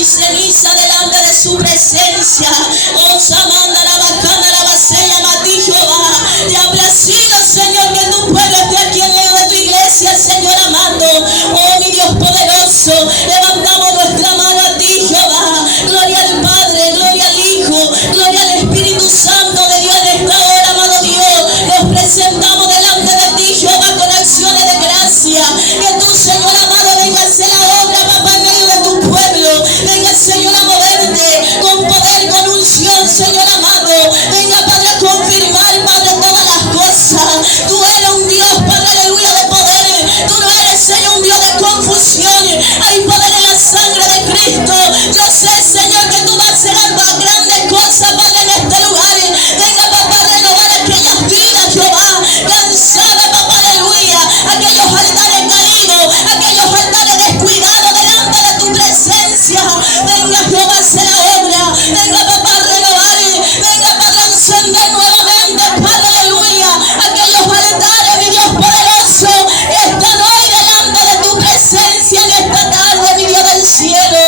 y ceniza delante de su presencia. Oh, Samanda, la bacana, la basella, Mati Jehová. Te ha placido, Señor, que tu pueblo esté aquí en medio de tu iglesia, Señor amado. Oh, mi Dios poderoso, levantamos nuestra mano a ti, Jehová. Gloria al Padre, gloria al Hijo, gloria al Espíritu Santo de Dios en esta hora, amado Dios. Nos presentamos delante de ti, Jehová, con acciones de gracia. Que tú, Señor amado, venga a hacer la obra, papá, en medio de tu pueblo. Venga, Señor, a moverte con poder, con unción, Señor amado. Venga, Padre, a confirmar, Padre, todas las cosas. Tú eres un Dios, Padre, aleluya, de poder. Tú no eres, Señor, un Dios de confusión. Hay poder en la sangre de Cristo. Yo sé, Señor, que tú vas a hacer grandes cosas, Padre, en este lugar. Venga, papá, a renovar aquellas vidas, Jehová, cansadas, papá, aleluya. Aquellos altares caídos, aquellos altares descuidados delante de tu presencia. Venga, Jehová, a hacer la obra. Venga, papá, a renovar. Venga, Padre, a encender nuevamente, Padre, aleluya. Aquellos altares, mi Dios poderoso, están hoy delante de tu presencia en esta tarde, mi Dios del cielo.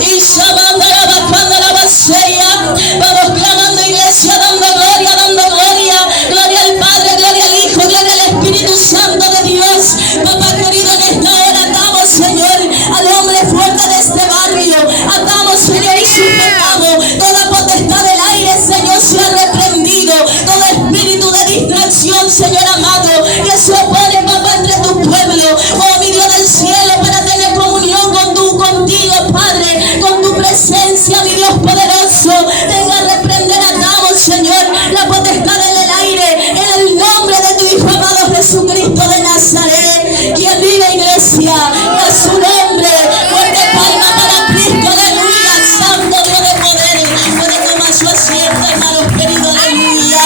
Y llamando la bajando la basella, vamos clamando, iglesia, dando gloria, gloria al Padre, gloria al Hijo, gloria al Espíritu Santo de Dios. Papá querido, en esta hora atamos, Señor, al hombre fuerte de este barrio. Atamos, Señor, y sujetamos toda potestad del aire, Señor, sea reprendido. Todo espíritu de distracción, Señor amado, que se opone, papá, entre tu pueblo. Oh, mi Dios del cielo, para tener comunión contigo, Padre, con tu presencia, mi Dios poderoso. Venga a reprender, atamos, Señor, la potestad del aire, en el nombre de tu Hijo amado Jesucristo de Nazaret, quien vive, iglesia, y a su nombre, fuerte palma para Cristo, aleluya, santo Dios de poder. Puede tomar su asiento, hermanos queridos, aleluya.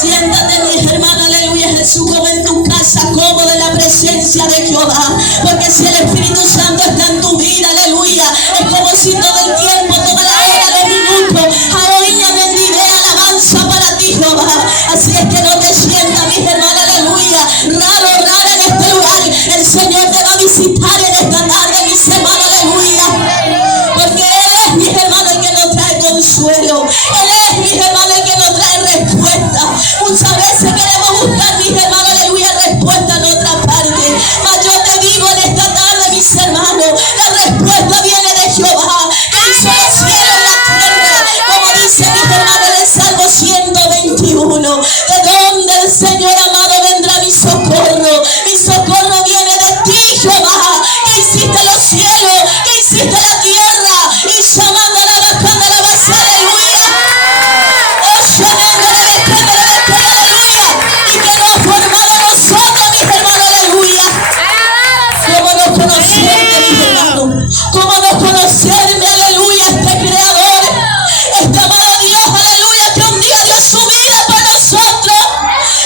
Siéntate, mi hermano, aleluya, Jesús, como en tu casa, cómodo en la presencia de Jehová, porque si el Espíritu Santo está en tu vida, aleluya, es como si todo el tiempo, toda la hora, los minutos, aleluya, bendiga alabanza para ti, Jehová. Así es que no te sientas, mi hermano, aleluya, rara en este lugar. El Señor te va a visitar en esta tarde, mis hermanos, aleluya, porque Él es, mi hermano, el que nos trae consuelo. Él es, mi hermano, el que nos trae respuesta. Muchas veces queremos buscar, mis hermanos, aleluya, respuesta en otra parte. Mas yo te digo en esta tarde, mis hermanos, la respuesta viene de Jehová, que hizo los cielos y la tierra. Como dice, mis hermanos, en el Salmo 121. ¿De dónde, el Señor amado, vendrá mi socorro? Mi socorro viene de ti, Jehová, que hiciste los cielos, que hiciste la tierra. Y llamando a la bajando la base, aleluya. Oh, llamando a la bajando, aleluya. Y que nos ha formado nosotros, mis hermanos, aleluya. ¿Cómo no conocerte, mis hermanos? ¿Cómo no conocerme, aleluya, este creador? Este amado Dios, aleluya, que un día dio su vida por nosotros.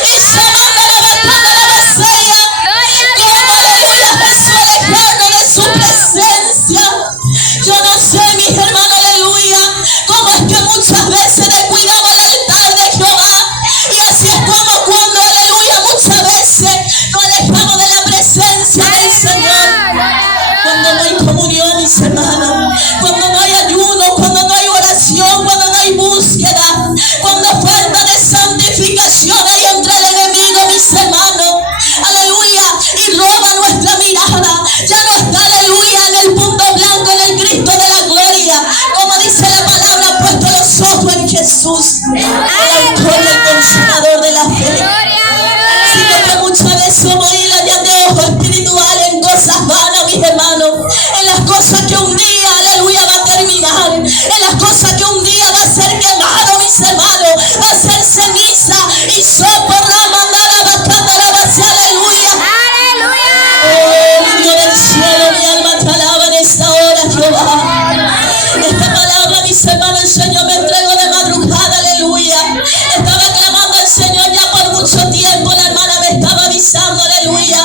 Y llamando a la bajando la basella. Como, aleluya, Jesús alejando de su presencia. Yo no sé, mis hermanos, aleluya, cómo es que muchas veces descuidamos el altar de Jehová. Y así es como cuando, aleluya, muchas veces nos alejamos de la presencia del Señor. Cuando no hay comunión, mis hermanos, cuando no hay ayuno, cuando no hay oración, cuando no hay búsqueda, cuando falta de santificación hay entre el enemigo, mis hermanos, aleluya, y roba nuestra mirada. Ya no está, aleluya, en el punto blanco, en el Cristo de la gloria, como dice la palabra, puesto los ojos en Jesús, el autor y el consumador de la fe. Sino que muchas veces somos idas de ojo espiritual en cosas vanas, mis hermanos, en las cosas que un día, aleluya, va a terminar, en las cosas que un día va a ser quemado, mis hermanos, va a ser ceniza y soporra, mandar a bastante la base, aleluya. Oh, mi Dios del cielo, mi alma te alaba en esta hora, Jehová. Esta palabra, mis hermanos, el Señor me entregó de madrugada, aleluya. Estaba clamando al Señor ya por mucho tiempo, la hermana me estaba avisando, aleluya.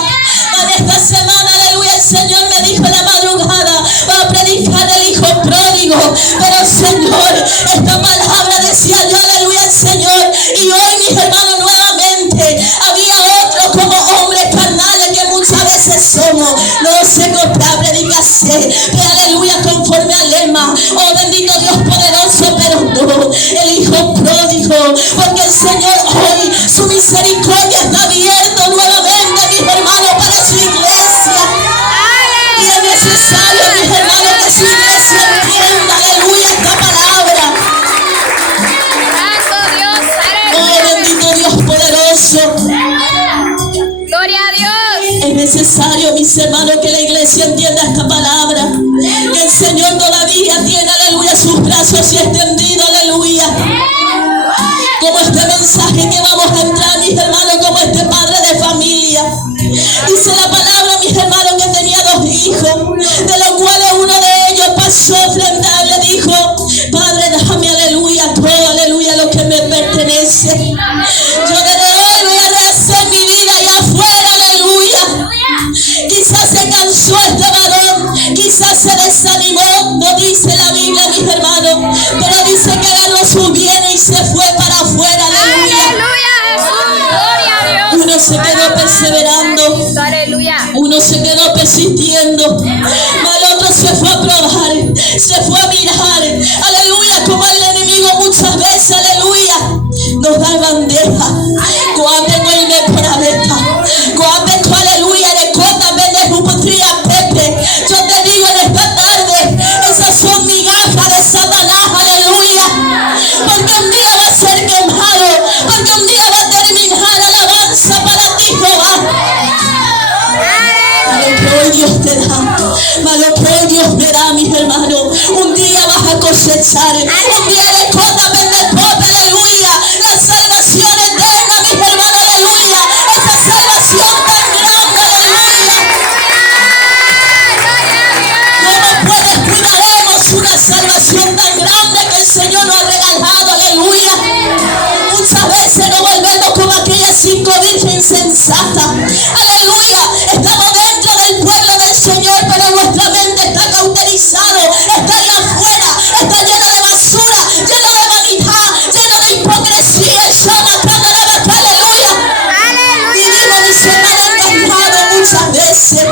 Para esta semana, aleluya, el Señor me dijo en la madrugada, va a predicar el Hijo pródigo. Pero Señor, esta palabra decía yo, aleluya, el Señor. Y hoy, mis hermanos, nuevamente, había otros como hombres carnales que muchas veces somos. No se compra predicarse, pero aleluya, misericordia está abierto nuevamente, mis hermanos, para su iglesia. Y es necesario, mis hermanos, que su iglesia entienda, aleluya, esta palabra. Oh, bendito Dios poderoso. Gloria a Dios. Es necesario, mis hermanos, que la iglesia entienda esta palabra. Que el Señor todavía tiene, aleluya, sus brazos extendidos, aleluya. Como este mensaje que vamos a entrar, mis hermanos, como este padre de familia. Dice la palabra, mis hermanos, que tenía 2 hijos, de los cuales uno de ellos pasó frente a él y le dijo: Padre, déjame, aleluya, todo, aleluya, lo que me pertenece. Yo desde hoy voy a rehacer mi vida allá afuera, aleluya. Quizás se cansó este varón, quizás se desanimó, no dice la Biblia, mis hermanos, pero dice que agarró sus bienes y se fue para afuera, aleluya. Aleluya, Jesús. Gloria a Dios. Uno se quedó perseverando, Aleluya. uno se quedó persistiendo, el otro se fue a probar, se fue a mirar, aleluya, como el enemigo muchas veces, aleluya, nos da bandeja. Coape no hay me por abeta, coape co, aleluya, de cota vende ruputría pepe. Yo te digo en esta tarde, esas son migajas de Satanás, aleluya, porque un día va a ser quemado, porque un día va a terminar alabanza para ti, Jehová. Malo que hoy Dios te da, malo que hoy Dios me da, mis hermanos. Un día vas a cosechar, un día de cota vende pope, aleluya. La salvación eterna, mis hermanos, aleluya. Esa salvación tan grande, aleluya. ¿Cómo puedes cuidaremos una salvación tan grande que el Señor nos ha regalado, aleluya? Muchas veces nos volvemos como aquellas 5 virgen insensata, aleluya. Estamos dentro del pueblo del Señor, pero nuestra mente está cauterizado, está allá afuera, está llena de basura, llena de vanidad, llena de hipocresía. Aleluya. Vivimos, mis hermanos, engañados muchas veces.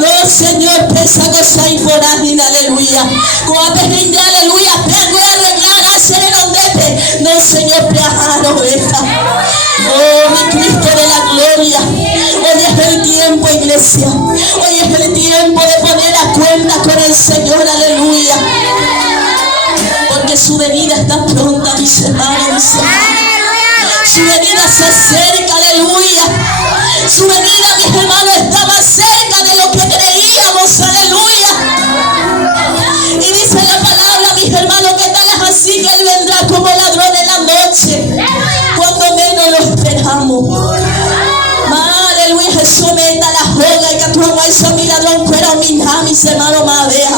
No, Señor, pesa cosa inforágina, aleluya. Cuando rinde, aleluya, perguero en yara, serenondete. No, Señor, peajaro esta. Oh, mi Cristo de la gloria. Hoy es el tiempo, iglesia. Hoy es el tiempo de poner a cuenta con el Señor, aleluya. Porque su venida está pronta, mis hermanos, mis hermanos. Su venida se acerca, aleluya. Su venida, mis hermanos, está más cerca de lo que creíamos, aleluya. Y dice la palabra, mis hermanos, que tal es así que Él vendrá como ladrón en la noche, cuando menos lo esperamos. Aleluya, Jesús meta la joga y que tu amor es mi ladrón, pero mis hermanos, más vea.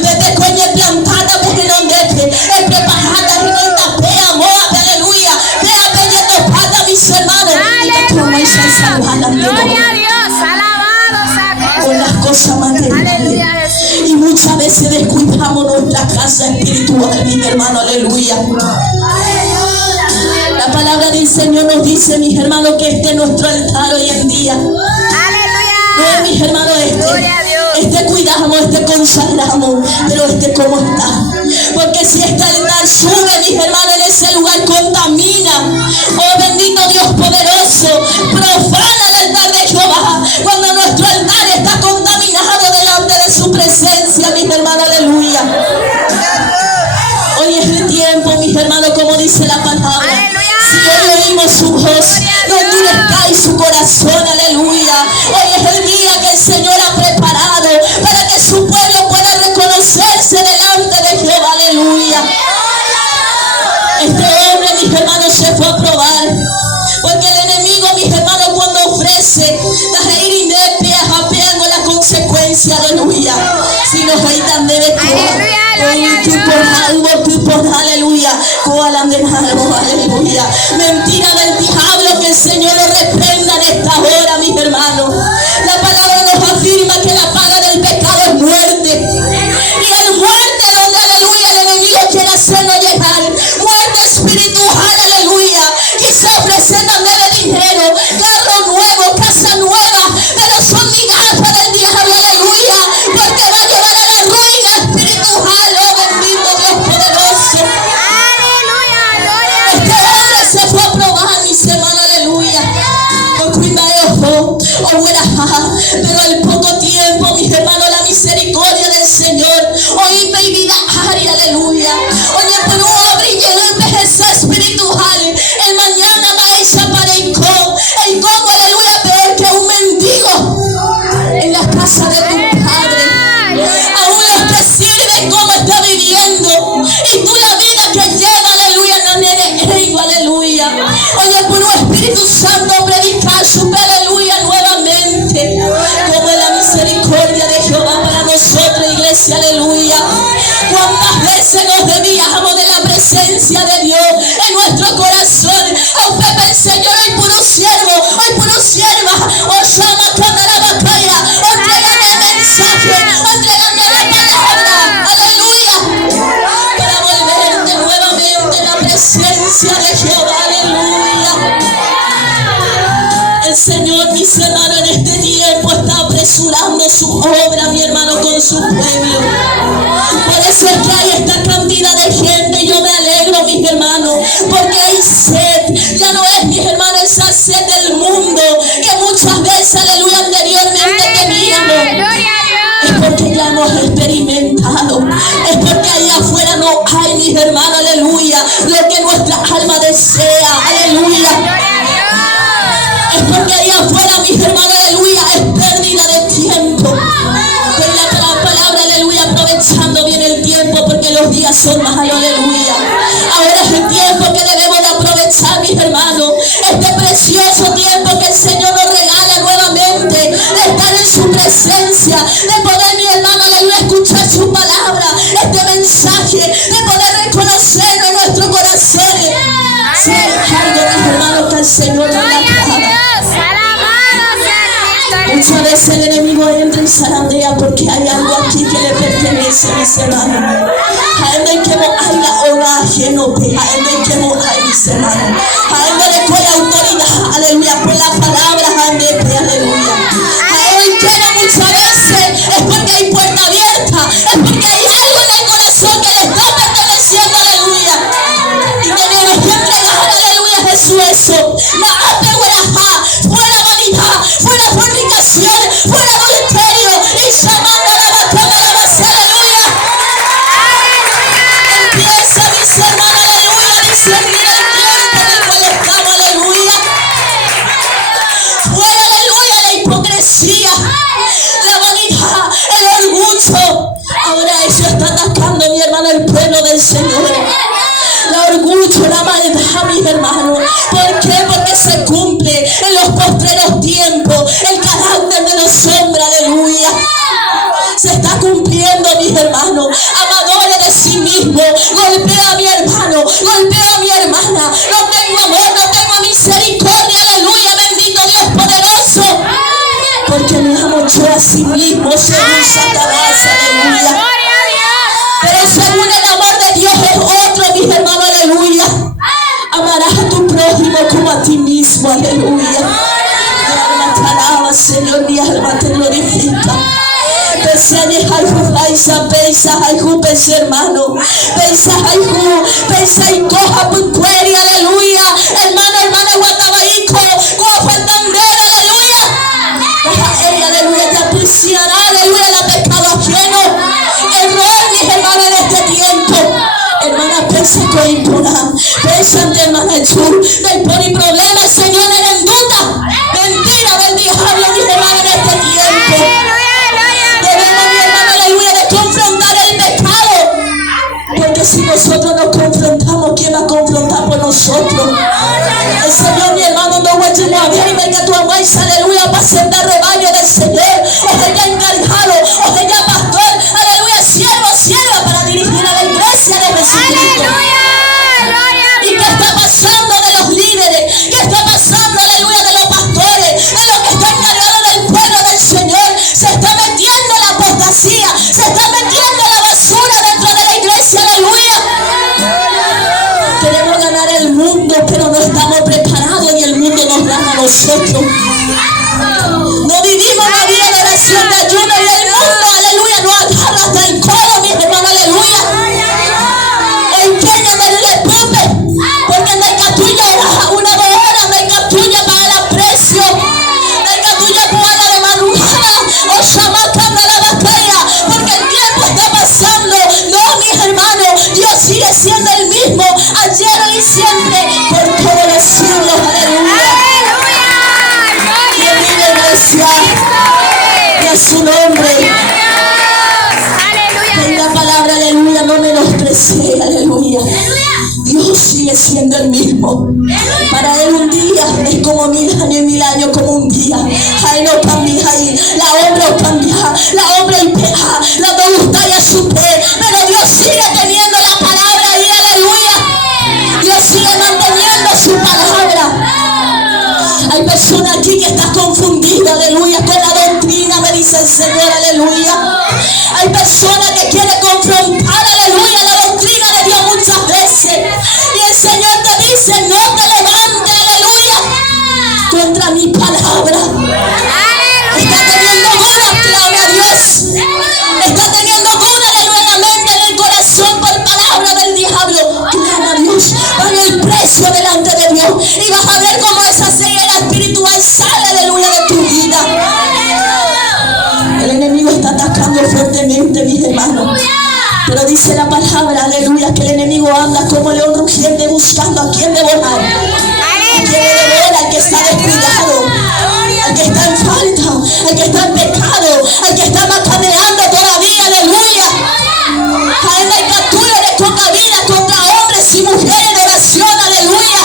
Desde coñe plantada, desde donde es preparada, y no tapea, moa, aleluya. Vea, pellendo pata, mis hermanos. Y que tu amor es salvada. Gloria a Dios. Alabado. Con las cosas materiales. Y muchas veces descuidamos nuestra casa espiritual, mis hermanos, aleluya. La palabra del Señor nos dice, mis hermanos, que este es nuestro altar hoy en día. No, mis hermanos, este cuidamos, este consagramos, pero este cómo está. Porque si este altar sube, mis hermanos, en ese lugar contamina. Oh, bendito Dios poderoso, profana el altar de Jehová. Cuando nuestro altar está contaminado delante de su presencia, mis hermanos, aleluya. Hoy es el tiempo, mis hermanos, como dice la palabra. Si hoy oímos su voz, no endurezcáis su corazón, aleluya. Hoy es el día que el Señor ha preparado para que su pueblo pueda reconocerse delante de Jehová, aleluya. Este hombre, mis hermanos, se fue a probar, porque el enemigo, mis hermanos, cuando ofrece, la reír y de pie, apean con la consecuencia, aleluya. Si nos reitan de aleluya, aleluya. Mentira del diablo, que el Señor lo reprenda en esta hora, mis hermanos. La palabra nos afirma que la paga del pecado es muerte. Y el muerte donde, aleluya, el enemigo quiere hacernos llegar. Muerte espiritual, aleluya. Quizá ofreciéndome de dinero, carro nuevo, casa nueva, pero son migajas del diablo, aleluya. Porque va a llevar a la ruina espiritual, oh bendito Dios poderoso. Este hombre se fue a probar, mis hermanos, aleluya. iglesia, aleluya. ¿Cuántas veces nos desviamos de la presencia de Dios en nuestro corazón? Aunque el Señor, hoy por un siervo, hoy por un sierva, os llama cuando la batalla, entregando el mensaje, entregando la palabra, aleluya, para volverte nuevamente en la presencia de Jehová, aleluya. El Señor, mis hermanos, en este tiempo está apresurando su obra, mi hermano, con su pueblo. Puede ser que hay esta cantidad de gente y yo me alegro, mis hermanos, porque hay sed. Ya no es, mis hermanos, esa sed del mundo que muchas veces, aleluya, anteriormente teníamos. Es porque ya hemos experimentado. Es porque allá afuera no hay, mis hermanos, aleluya, lo que nuestra alma desea, aleluya. Es porque allá afuera, mis hermanos, aleluya, es pérdida de tiempo. Que la palabra, aleluya, aprovechando bien el tiempo, porque los días son malos, aleluya. Ahora es el tiempo que debemos de aprovechar, mis hermanos, este precioso tiempo que el Señor nos regala nuevamente, de estar en su presencia, de poder, mi hermano, aleluya, escuchar su palabra, este mensaje, de poder reconocerlo en nuestro corazón. Si hay algo, mis hermanos, que el Señor nos da. Muchas veces el enemigo entra y zarandea porque hay algo aquí que le pertenece, mis hermanos. Hay que no haya hora ajeno, hay que no hay, mis hermanos. Hay con la autoridad, aleluya, por la palabra, aleluya. Hay que no muchas veces es porque hay puerta abierta, es porque hay algo en el corazón que le está perteneciendo, aleluya. Y tenemos que entregar, aleluya, a Jesús eso. La apegüeraja, fuera vanidad, fuera fornicación, fuera adulterio, y llamando a la batalla, la base, aleluya. Empieza, mis hermanos, aleluya, a discernir el tiempo en el cual estamos, aleluya. Fuera, aleluya, la hipocresía, la vanidad, el orgullo. Ahora eso está atacando, mi hermano, el pueblo del Señor. El orgullo, la maldad, mis hermanos. ¿Por qué? Porque se cumple en los postreros tiempos el carácter de los hombres, aleluya. Se está cumpliendo, mis hermanos. Amadores de sí mismo. Golpea a mi hermano, golpea a mi hermana. No tengo amor, no tengo misericordia, aleluya. Bendito Dios poderoso. Porque me amo yo a sí mismo, según Satanás, aleluya. Pero según el amor de Dios es otro, mis hermanos, aleluya. Amarás a tu prójimo como a ti mismo, aleluya. Mi alma te alaba, Señor, mi alma te glorifica. Pensane algo, paisa, pensa algo, pensa hermano. Pensa algo, pensa y coja pucueria, aleluya. Hermano, hermana, guatabaico, coja el tandero, aleluya. Ella, aleluya, te apreciará, aleluya, la pecado ajeno. Error, mis hermanos, en este tiempo. Hermana, pensa que impura. Pensa ante hermana Chur. No impone problema, el Señor le duda. Mentira del diablo, mis hermanos, en este tiempo. Debemos, mi hermano, aleluya, de confrontar el pecado. Porque si nosotros nos confrontamos, ¿quién va a confrontar por nosotros? El Señor, mi hermano, no va a llegar a ver y ver que tu amáis, aleluya, para sentar rebaño del Señor. O ella encargado, o ella pastor, aleluya, siervo, sierva para dirigir a la iglesia de Jesucristo. ¿Y qué está pasando de los líderes? ¿Qué está pasando, aleluya, de los pastores? De los que están encargados del pueblo del Señor. Se está metiendo la apostasía, se está metiendo la basura dentro de la iglesia, aleluya. Queremos ganar el mundo, pero no estamos preparados y el mundo nos gana a nosotros. No vivimos la vida de oración, de ayuno y el mundo, aleluya, no agarra hasta el codo, mis hermanos, aleluya. Empeñan en el pupe, porque no hay capilla una hora, no hay capilla para el aprecio, no hay capilla para la de madrugada, o chamacando la batalla, porque el tiempo está pasando. No, mis hermanos, Dios sigue siendo el mismo, ayer, hoy y siempre, por todos los siglos, aleluya. Bienvenida, iglesia, y a su nombre. En la palabra, aleluya, no menosprecie, aleluya. Dios sigue siendo el mismo. Para Él un día es como 1000 años y 1000 años como un día. Ay, no cambia ahí. La obra cambia. La obra y peja. La voluntad persona que quiere confrontar, aleluya, la doctrina de Dios muchas veces. Y el Señor te dice, no te levantes, aleluya, contra mi palabra. Está teniendo dudas, clame a Dios. Está teniendo dudas, aleluya, en la mente, en el corazón por palabra del diablo. Clama a Dios, paga el precio delante de Dios. Y vas a ver cómo esa ceguera espiritual sale, aleluya, de tu vida. El enemigo está atacando fuertemente, mis hermanos. Pero dice la palabra, aleluya, que el enemigo anda como león rugiente buscando a quien devorar. A quien devora, al que está descuidado, al que está en falta, al que está en pecado, al que está macaneando todavía, aleluya. A él hay captura de poca vida contra hombres y mujeres de oración, aleluya.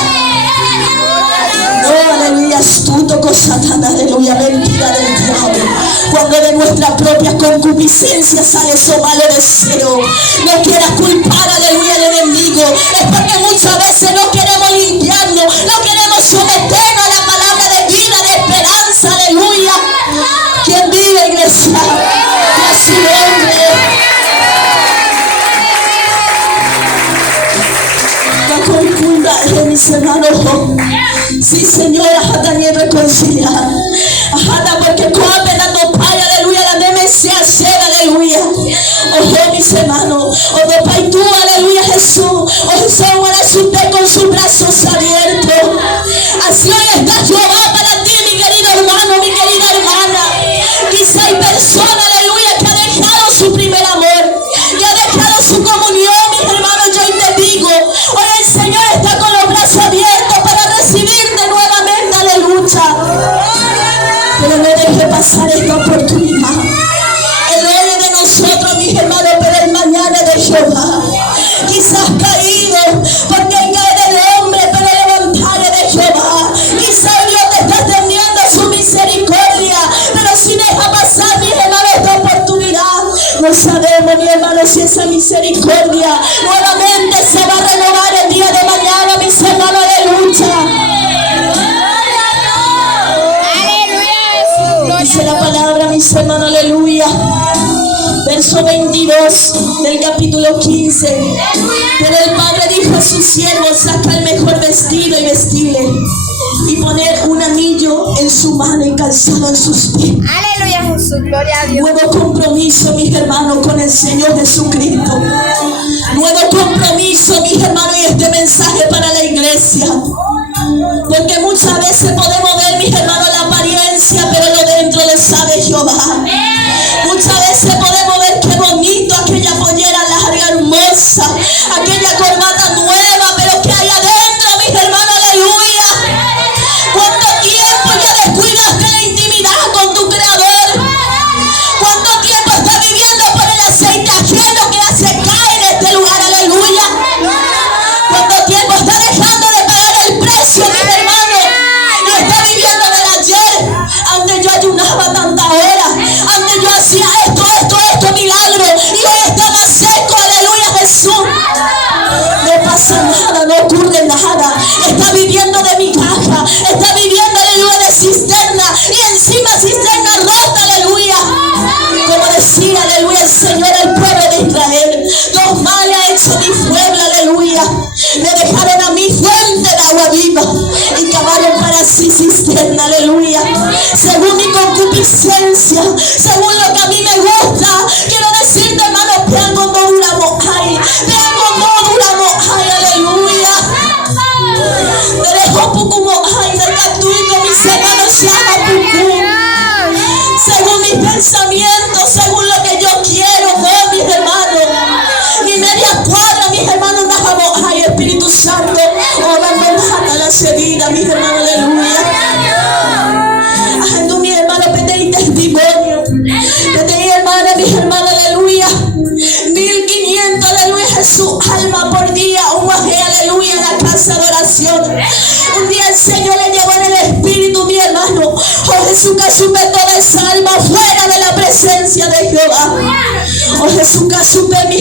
No, aleluya, astuto con Satanás, aleluya, mentira del diablo. Cuando de nuestra propia concupiscencia sale eso malo deseo, no quieras culpar, aleluya, al enemigo. Es porque muchas veces no queremos limpiarnos, no queremos someternos a la palabra de vida, de esperanza, aleluya. ¿Quién vive, iglesia? Y a su nombre. La concunda de mis hermanos. Sí, señora, hasta ni reconciliar. Hasta porque come dando paya, aleluya, la demencia cera, aleluya. Oh, mis hermanos, oh, Pai tú, aleluya, Jesús. Oh, Jesús, ahora es usted con sus brazos abiertos. Así hoy está Jehová para ti, mi querido hermano, mi querida hermana. Quizá hay personas, aleluya, que ha dejado su primer amor, que ha dejado su comunión, mis hermanos. Yo hoy te digo, hoy el Señor está con los brazos abiertos para recibirte nuevamente, aleluya. Pero no deje pasar esta oportunidad. El hoy es de nosotros, mis hermanos, pero el mañana es de Jehová. Quizás caído, porque hay caer el hombre, pero levantar es de Jehová. Quizás Dios te está extendiendo su misericordia, pero si deja pasar, mis hermanos, esta oportunidad, no sabemos, mi hermano, si esa misericordia nuevamente se va a renovar el día de mañana, mis hermanos, aleluya. Dice la palabra, mis hermanos, aleluya. Verso 22 del capítulo 15. Pero el Padre dijo a sus siervos: saca el mejor vestido y vestirle, y poner un anillo en su mano y calzado en sus pies. Aleluya, Jesús, gloria a Dios. Nuevo compromiso, mis hermanos, con el Señor Jesucristo. Nuevo compromiso, mis hermanos, y este mensaje para la iglesia. Porque muchas veces podemos ver, mis hermanos, la apariencia, pero lo dentro le sabe Jehová. Muchas veces podemos ver qué bonito, aquella pollera larga, hermosa, aquella corbata nueva, pero que hay adentro, mis hermanos, aleluya. ¿Cuánto tiempo ya descuidaste la intimidad con tu Creador? ¿Cuánto tiempo estás viviendo por el aceite ajeno que hace caer en este lugar, aleluya? ¿Cuánto tiempo estás dejando de pagar el precio, mis hermanos? Y estás viviendo del ayer. Antes yo ayunaba tantas horas, antes yo hacía esto, milagro, y hoy está más seco, aleluya, Jesús. No pasa nada, no ocurre nada. Está viviendo de mi caja, está viviendo, aleluya, de cisterna, y encima cisterna rota, aleluya. Como decía, aleluya, el Señor al pueblo de Israel: dos males ha hecho mi pueblo, aleluya. Me dejaron a mí fuente de agua viva y cavaron para sí cisterna, aleluya. Según mi concupiscencia, según lo que a mí me gusta, quiero decirte, hermano, que algo no duramos ahí, de algo no duramos ahí, aleluya. Te dejo poco ahí, de catuico, mis hermanos, se haga pucú. Según mis pensamientos, según lo que yo quiero, no, mis hermanos. Ni media cuadra, mis hermanos, bajamos ahí, Espíritu Santo. Oh, abandonada la sedida, mis hermanos, aleluya. Ay, tú, mis hermanos, pedí testimonio. Pedí, hermana, mis hermanos, aleluya. 1500, aleluya, Jesús, alma por día, un guaje, aleluya, en la casa de oración. Un día el Señor le llevó en el Espíritu, mi hermano. Oh, Jesús, que supe toda esa alma fuera de la presencia de Jehová. Oh, Jesús, que supe mi